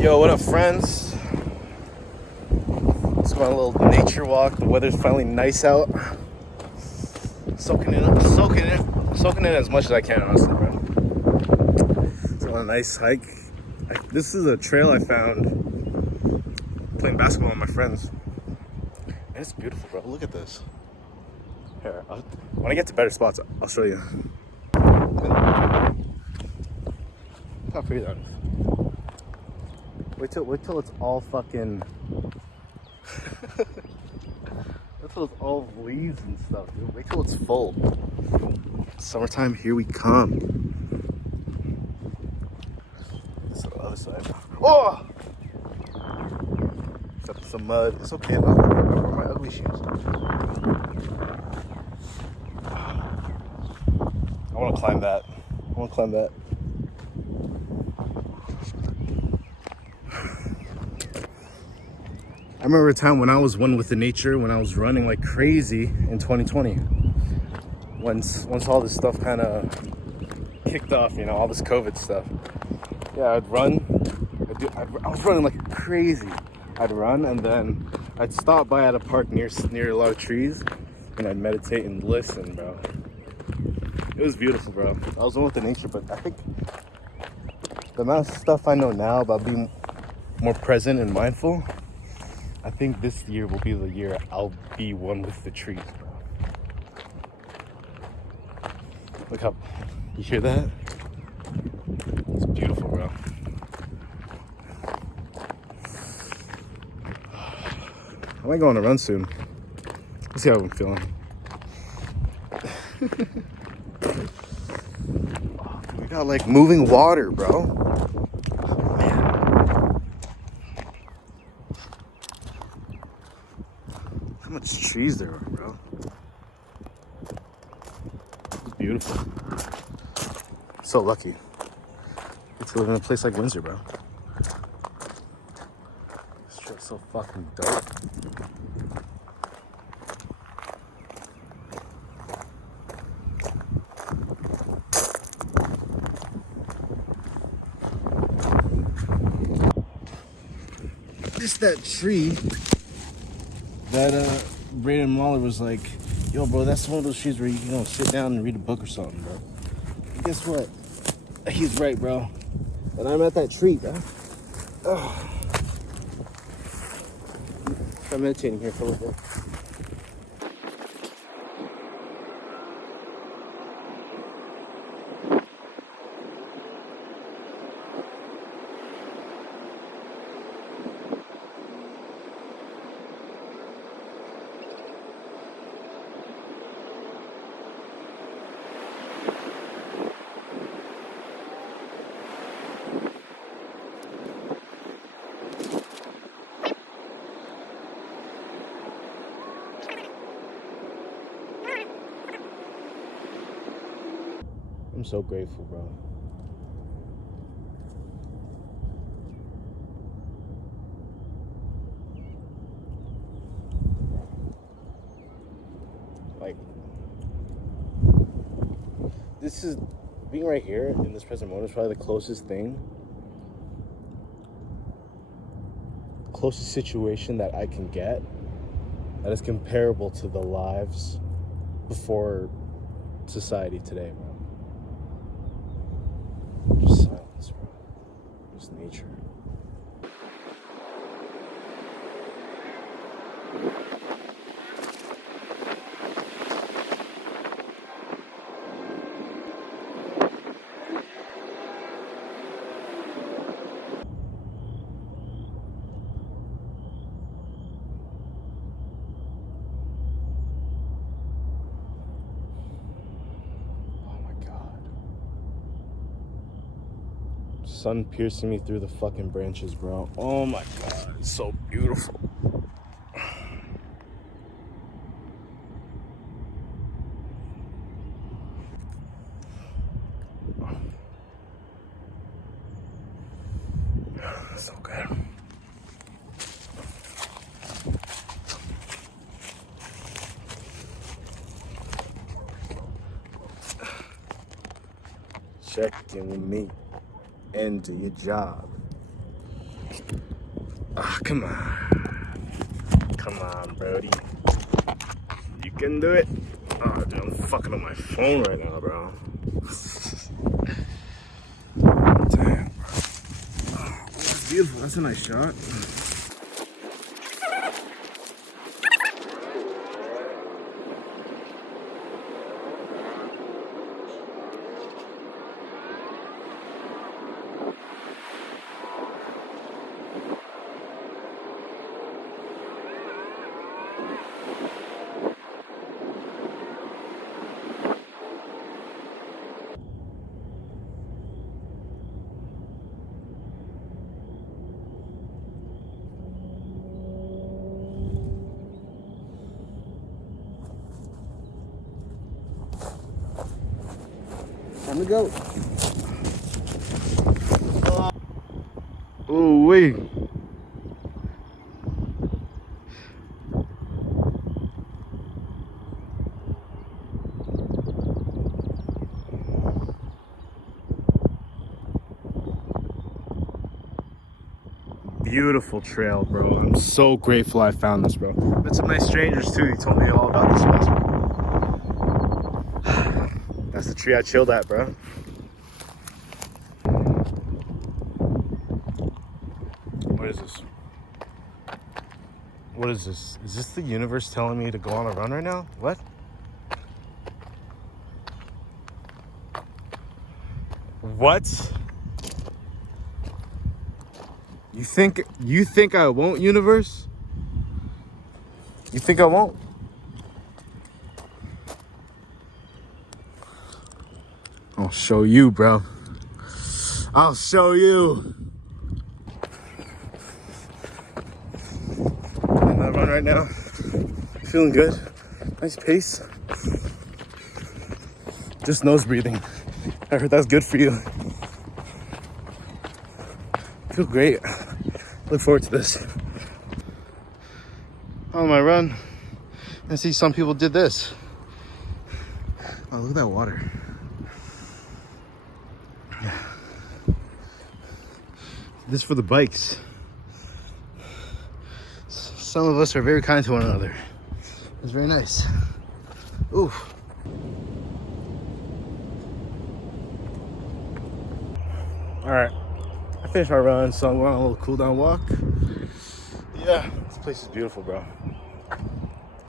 Yo, what up, friends? Let's go on a little nature walk. The weather's finally nice out. Soaking it as much as I can, honestly, bro. It's on a nice hike. This is a trail I found playing basketball with my friends, and it's beautiful, bro. Look at this. Here, when I get to better spots, I'll show you. How pretty that is. Wait till it's all fucking. Wait till it's all leaves and stuff, dude. Wait till it's full. Summertime, here we come. This is the other side. Oh! Except for some mud. It's okay. I wear my ugly shoes. I want to climb that. I remember a time when I was one with the nature, when I was running like crazy in 2020. Once all this stuff kind of kicked off, you know, all this COVID stuff. Yeah, I'd run. I was running like crazy. I'd run and then I'd stop by at a park near a lot of trees and I'd meditate and listen, bro. It was beautiful, bro. I was one with the nature, but I think the amount of stuff I know now about being more present and mindful, I think this year will be the year I'll be one with the trees, bro. Look how, you hear that? It's beautiful, bro. I might go on a run soon. Let's see how I'm feeling. We got like moving water, bro. How much trees there are, bro. It's beautiful. So lucky. Get to live in a place like Windsor, bro. This trip's so fucking dope. Just that tree that Braden Waller was like, yo, bro, that's one of those trees where you can sit down and read a book or something, bro. And guess what? He's right, bro. And I'm at that tree, bro. Oh. I'm meditating here for a little bit. I'm so grateful, bro. Like, this is, being right here in this present moment is probably the closest situation that I can get that is comparable to the lives before society today, bro. Just silence, bro. Just nature. Sun piercing me through the fucking branches, bro. Oh my god, it's so beautiful. So good. Check in with me and do your job. Ah, come on. Come on, Brody. You can do it. Oh, dude, I'm fucking on my phone right now, bro. Damn. Oh, that's beautiful. That's a nice shot. Time to go. Oh, wait. Beautiful trail, bro. I'm so grateful I found this, bro. Met some nice strangers too. He told me all about this place, bro. That's the tree I chilled at, bro. What is this? What is this? Is this the universe telling me to go on a run right now? What? What? You think I won't, universe? You think I won't? I'll show you, bro. I'll show you. I'm on a run right now. Feeling good. Nice pace. Just nose breathing. I heard that's good for you. Feel great. Look forward to this. On my run, I see some people did this. Oh, look at that water. This for the bikes. Some of us are very kind to one another. It's very nice. Ooh. All right, I finished my run, so I'm going on a little cool down walk. Yeah, this place is beautiful, bro.